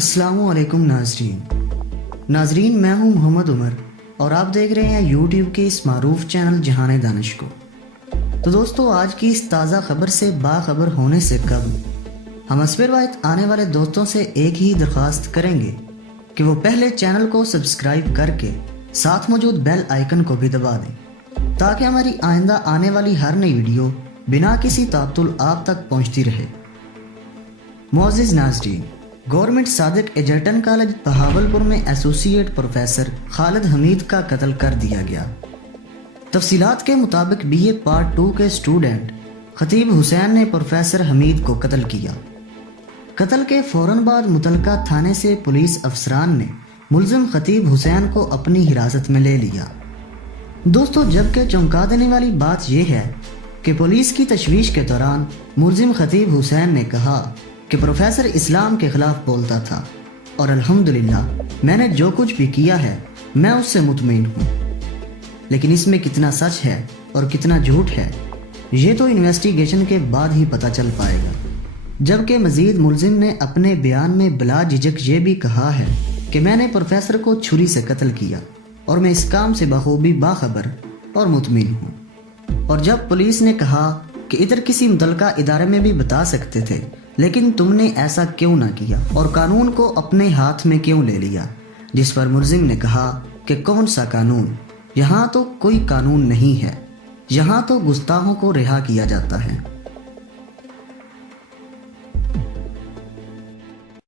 अस्सलाम वालेकुम नाजरीन, मैं हूं मोहम्मद उमर और आप देख रहे हैं यूट्यूब के इस मारूफ चैनल जहान दानिश को। तो दोस्तों, आज की इस ताज़ा खबर से बाखबर होने से कबल हम असफर वाहिद आने वाले दोस्तों से एक ही दरख्वास्त करेंगे कि वो पहले चैनल को सब्सक्राइब करके साथ मौजूद बेल आइकन को भी दबा दें ताकि हमारी आइंदा आने वाली हर नई वीडियो बिना किसी तातुल आप तक पहुंचती रहे। मोअज़्ज़िज़ नाज़रीन, government Sadiq Egerton college Bahawalpur में एसोसिएट प्रोफेसर खालिद हमीद का कत्ल कर दिया गया। तफसीलात के मुताबिक BA पार्ट 2 के स्टूडेंट खतीब हुसैन ने प्रोफेसर हमीद को कत्ल किया। कत्ल के फौरन बाद मुतलका थाने से पुलिस अफसरान ने मुलजिम खतीब हुसैन को अपनी हिरासत में ले लिया। दोस्तों, जबकि चौंका देने वाली बात यह है कि पुलिस की तशवीश के दौरान मुलजिम खतीब हुसैन ने कहा कि प्रोफेसर इस्लाम के खिलाफ बोलता था और अल्हम्दुलिल्लाह मैंने जो कुछ भी किया है मैं उससे मुतमईन हूँ। लेकिन इसमें कितना सच है और कितना झूठ है ये तो इन्वेस्टिगेशन के बाद ही पता चल पाएगा। जबकि मजीद मुलजिम ने अपने बयान में बिला झिझक ये भी कहा है कि मैंने प्रोफेसर को छुरी से कत्ल किया और मैं इस काम से बखूबी बाखबर और मुतमईन हूँ। और जब पुलिस ने कहा कि इधर किसी मुतलका इदारे में भी बता सकते थे, लेकिन तुमने ऐसा क्यों ना किया और कानून को अपने हाथ में क्यों ले लिया, जिस पर मुलजिम ने कहा कि कौन सा कानून, यहाँ तो कोई कानून नहीं है, यहाँ तो गुस्ताखों को रिहा किया जाता है।